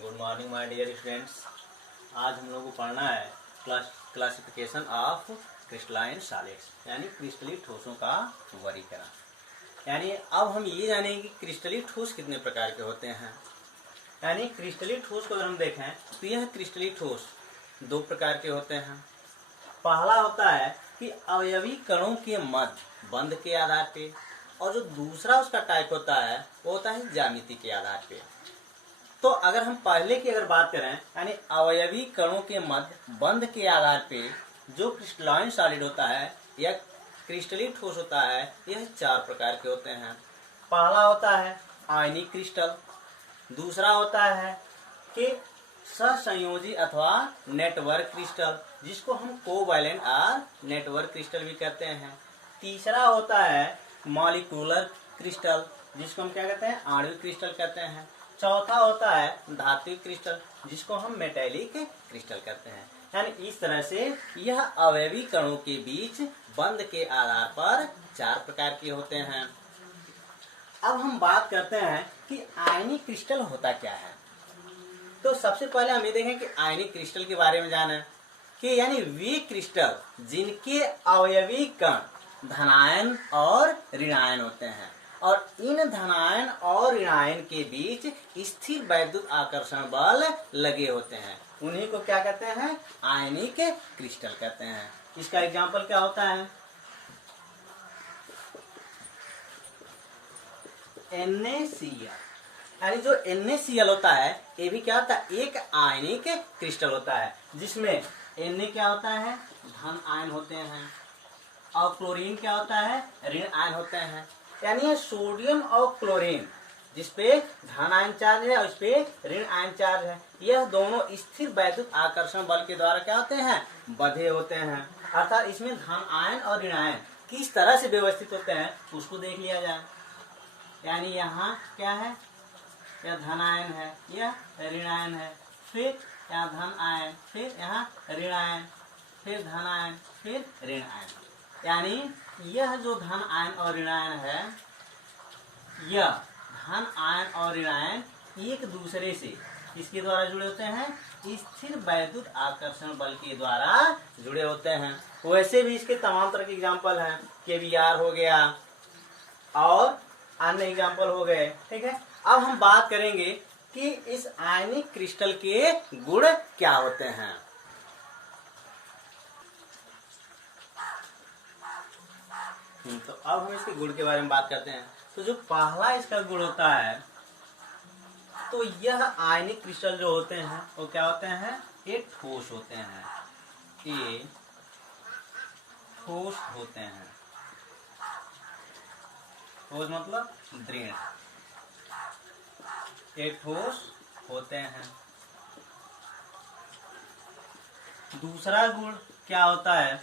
Good morning my dear students. आज हम लोग को पढ़ना है क्लासिफिकेशन ऑफ क्रिस्टलाइन सॉलिड्स, यानी क्रिस्टलीय ठोसों का वर्गीकरण। यानी अब हम ये जानेंगे कि क्रिस्टलीय ठोस कितने प्रकार के होते हैं। यानी क्रिस्टलीय ठोस को अगर हम देखें तो यह क्रिस्टलीय ठोस दो प्रकार के होते हैं। पहला होता है कि अवयवी कणों के मध्य बंध के आधार पे, और जो दूसरा उसका टाइप होता है वो होता है ज्यामिति के आधार पे। तो अगर हम पहले की बात करें, यानी अवयवी कणों के मध्य बंध के आधार पे जो क्रिस्टलाइन सॉलिड होता है या क्रिस्टलीय ठोस होता है, यह चार प्रकार के होते हैं। पहला होता है आयनिक क्रिस्टल, दूसरा होता है कि सहसंयोजी अथवा नेटवर्क क्रिस्टल, जिसको हम कोवैलेंट और नेटवर्क क्रिस्टल भी कहते हैं। तीसरा होता है मॉलिक्यूलर क्रिस्टल, जिसको हम क्या कहते हैं, आणविक क्रिस्टल कहते हैं। चौथा होता है धात्विक क्रिस्टल, जिसको हम मेटेलिक क्रिस्टल कहते हैं। यानी इस तरह से यह अवयवी कणों के बीच बंध के आधार पर चार प्रकार के होते हैं। अब हम बात करते हैं कि आयनिक क्रिस्टल होता क्या है। तो सबसे पहले हम ये देखें कि आयनिक क्रिस्टल के बारे में जानें कि यानी वे क्रिस्टल जिनके अवयवी कण धनायन और ऋणायन होते हैं, और इन धनायन और ऋणायन के बीच स्थिर वैद्युत आकर्षण बल लगे होते हैं, उन्हीं को क्या कहते हैं, आयनिक क्रिस्टल कहते हैं। इसका एग्जांपल क्या होता है, NaCl। यानी जो NaCl होता है ये भी क्या होता है, एक आयनिक क्रिस्टल होता है, जिसमें Na क्या होता है, धन आयन होते हैं, और क्लोरीन क्या होता है, ऋण आयन होते हैं। यानी ये सोडियम और क्लोरीन जिसपे धन आयन चार्ज है और इस पे ऋण आयन चार्ज है, यह दोनों स्थिर वैद्युत आकर्षण बल के द्वारा क्या होते हैं, बंधे होते हैं। अर्थात इसमें धन आयन और ऋण आयन किस तरह से व्यवस्थित होते हैं उसको देख लिया जाए। यानी यहाँ क्या है, यह धन आयन है, यह ऋण आयन है, फिर यहाँ धन आयन, फिर यहाँ ऋण आयन, फिर धन आयन, फिर ऋण आयन। यानी यह जो धन आयन और ऋण आयन है, यह धन आयन और ऋण आयन एक दूसरे से किसके द्वारा जुड़े होते हैं, स्थिर वैद्युत आकर्षण बल के द्वारा जुड़े होते हैं। वैसे भी इसके तमाम तरह के एग्जाम्पल हैं, KBr हो गया और अन्य एग्जाम्पल हो गए। ठीक है, अब हम बात करेंगे कि इस आयनिक क्रिस्टल के गुण क्या होते हैं। तो अब हम इसके गुण के बारे में बात करते हैं। तो जो पहला इसका गुण होता है, तो यह आयनिक क्रिस्टल जो होते हैं वो क्या होते हैं, ये ठोस होते हैं, ये ठोस होते हैं। ठोस मतलब दृढ़, ये ठोस होते हैं। दूसरा गुण क्या होता है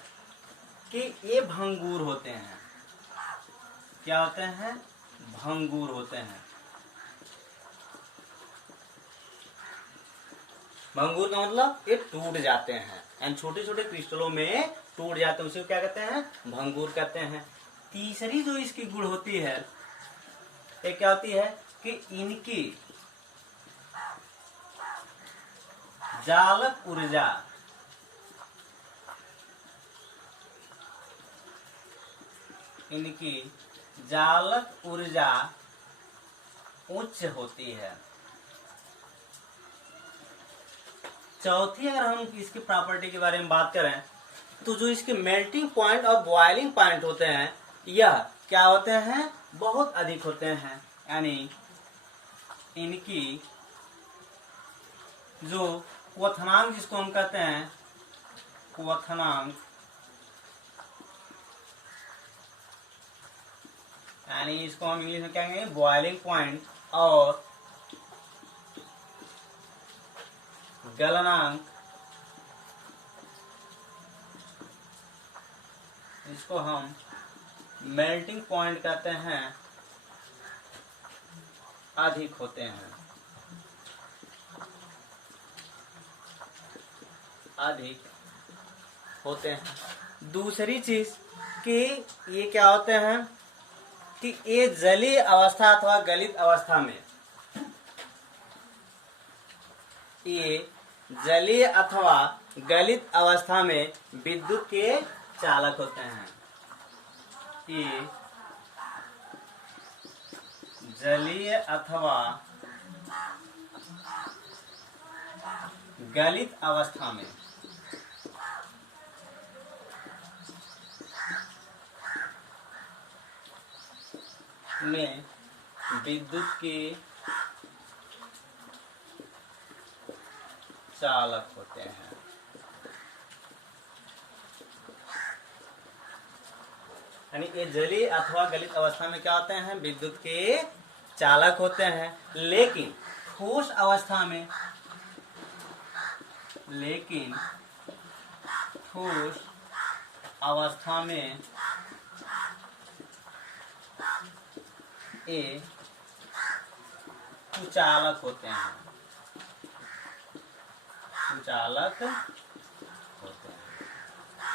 कि ये भंगुर होते हैं। क्या होते हैं, भंगुर होते हैं। भंगुर का मतलब ये टूट जाते हैं, यानी छोटे छोटे क्रिस्टलों में टूट जाते हैं, उसे क्या कहते हैं, भंगुर कहते हैं। तीसरी जो इसकी गुण होती है ये क्या होती है कि इनकी जालक ऊर्जा, इनकी जालक ऊर्जा उच्च होती है। चौथी अगर हम इसकी प्रॉपर्टी के बारे में बात करें, तो जो इसके मेल्टिंग पॉइंट और बॉइलिंग पॉइंट होते हैं, यह क्या होते हैं, बहुत अधिक होते हैं। यानी इनकी जो क्वथनांक, जिसको हम कहते हैं क्वथनांक, यानी इसको हम इंग्लिश में क्या कहेंगे, बॉइलिंग पॉइंट, और गलनांक, इसको हम मेल्टिंग पॉइंट कहते हैं, अधिक होते हैं, अधिक होते हैं। दूसरी चीज कि ये क्या होते हैं कि ये जलीय अवस्था अथवा गलित अवस्था में ये जलीय अथवा गलित अवस्था में विद्युत के चालक होते हैं। ये जलीय अथवा गलित अवस्था में विद्युत के चालक होते हैं। यानी ये जलीय अथवा गलित अवस्था में क्या होते हैं, विद्युत के चालक होते हैं। लेकिन ठोस अवस्था में ये कुचालक होते हैं।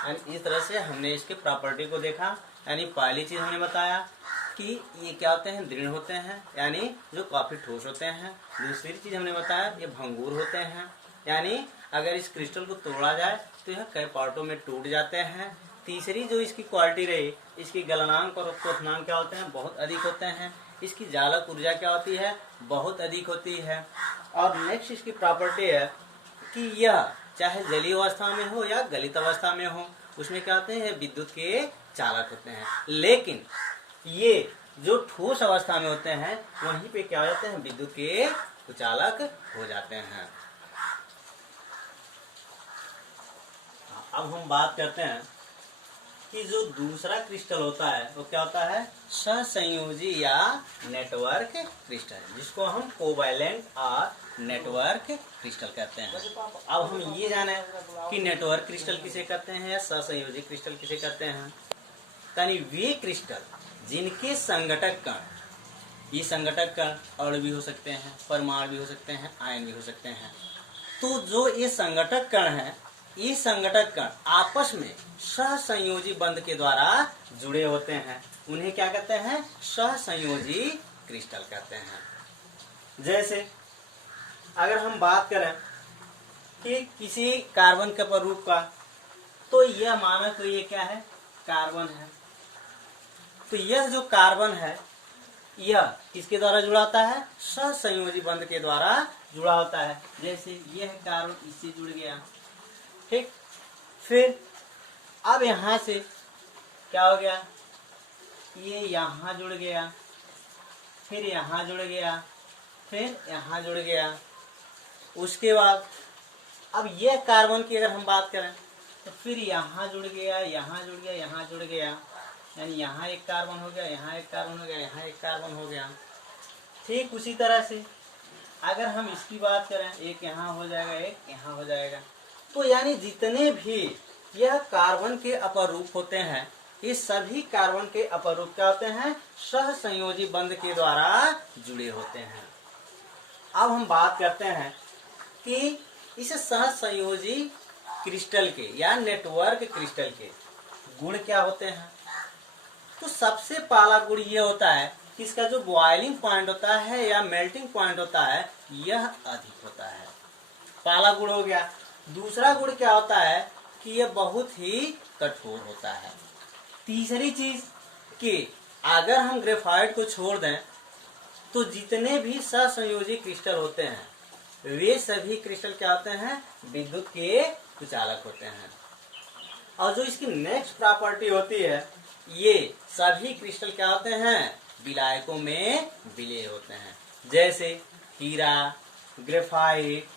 यानी इस तरह से हमने इसके प्रॉपर्टी को देखा। यानी पहली चीज हमने बताया कि ये क्या होते हैं, दृढ़ होते हैं, यानी जो काफी ठोस होते हैं। दूसरी चीज हमने बताया ये भंगुर होते हैं, यानी अगर इस क्रिस्टल को तोड़ा जाए तो यह कई पार्टों में टूट जाते हैं। तीसरी जो इसकी क्वालिटी रही, इसकी गलनांक और क्वथनांक क्या होते हैं, बहुत अधिक होते हैं। इसकी जालक ऊर्जा क्या होती है, बहुत अधिक होती है। और नेक्स्ट इसकी प्रॉपर्टी है कि यह चाहे जलीय अवस्था में हो या गलित अवस्था में हो, उसमें क्या होते हैं, विद्युत के चालक होते हैं। लेकिन ये जो ठोस अवस्था में होते हैं वहीं पे क्या हो जाते हैं, विद्युत के कुचालक हो जाते हैं। अब हम बात करते हैं कि जो दूसरा क्रिस्टल होता है वो क्या होता है, सहसंयोजी या नेटवर्क क्रिस्टल, जिसको हम कोवैलेंट और नेटवर्क क्रिस्टल कहते हैं। अब हम ये जाने कि नेटवर्क क्रिस्टल किसे कहते हैं या सहसंयोजी क्रिस्टल किसे कहते हैं। यानी वे क्रिस्टल जिनके संघटक कण, ये संघटक कण अणु भी हो सकते हैं, परमाणु भी हो सकते हैं, आयन भी हो सकते हैं। तो जो ये संघटक कण है, ये संघटक कण आपस में सहसंयोजी बंध के द्वारा जुड़े होते हैं, उन्हें क्या कहते हैं, सहसंयोजी क्रिस्टल कहते हैं। जैसे अगर हम बात करें कि किसी कार्बन के रूप का, तो यह माना तो ये क्या है, कार्बन है। तो यह जो कार्बन है यह किसके द्वारा जुड़ा होता है, सहसंयोजी बंध के द्वारा जुड़ा होता है। जैसे यह कार्बन इससे जुड़ गया, ठीक। फिर अब यहां से क्या हो गया, ये यहां जुड़ गया, फिर यहां जुड़ गया, फिर यहां जुड़ गया। उसके बाद अब यह कार्बन की अगर हम बात करें तो फिर यहां जुड़ गया, यहां जुड़ गया, यहां जुड़ गया। यानी यहाँ एक कार्बन हो गया, यहाँ एक कार्बन हो गया, यहाँ एक कार्बन हो गया। ठीक उसी तरह से अगर हम इसकी बात करें, एक यहाँ हो जाएगा, एक यहाँ हो जाएगा। तो यानी जितने भी यह कार्बन के अपरूप होते हैं, ये सभी कार्बन के अपरूप क्या होते हैं, सहसंयोजी बंध के द्वारा जुड़े होते हैं। अब हम बात करते हैं कि इस सहसंयोजी क्रिस्टल के या नेटवर्क क्रिस्टल के गुण क्या होते हैं। तो सबसे पहला गुण ये होता है कि इसका जो बॉइलिंग पॉइंट होता है या मेल्टिंग पॉइंट होता है यह अधिक होता है, पहला गुण हो गया। दूसरा गुण क्या होता है कि यह बहुत ही कठोर होता है। तीसरी चीज कि अगर हम ग्रेफाइट को छोड़ दें तो जितने भी सहसंयोजी क्रिस्टल होते हैं वे सभी क्रिस्टल क्या होते हैं, विद्युत के कुचालक होते हैं। और जो इसकी नेक्स्ट प्रॉपर्टी होती है, ये सभी क्रिस्टल क्या होते हैं, विलायकों में विलय होते हैं। जैसे हीरा, ग्रेफाइट,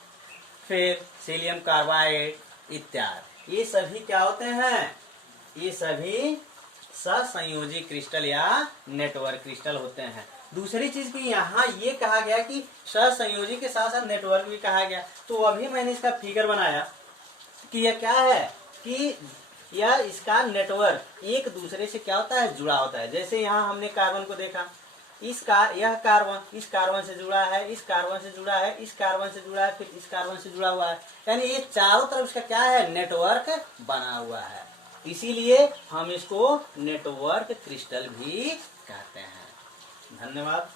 फिर सीलियम कार्बाइड इत्यादि, ये सभी क्या होते हैं, ये सभी सहसंयोजी क्रिस्टल या नेटवर्क क्रिस्टल होते हैं। दूसरी चीज की यहाँ ये कहा गया कि सहसंयोजी के साथ साथ नेटवर्क भी कहा गया। तो अभी मैंने इसका फिगर बनाया कि यह क्या है कि यह इसका नेटवर्क एक दूसरे से क्या होता है, जुड़ा होता है। जैसे यहाँ हमने कार्बन को देखा, यह कार्बन इस कार्बन से जुड़ा है, इस कार्बन से जुड़ा है, इस कार्बन से जुड़ा है, फिर इस कार्बन से जुड़ा हुआ है। यानी ये चारों तरफ इसका क्या है, नेटवर्क बना हुआ है। इसीलिए हम इसको नेटवर्क क्रिस्टल भी कहते हैं। धन्यवाद।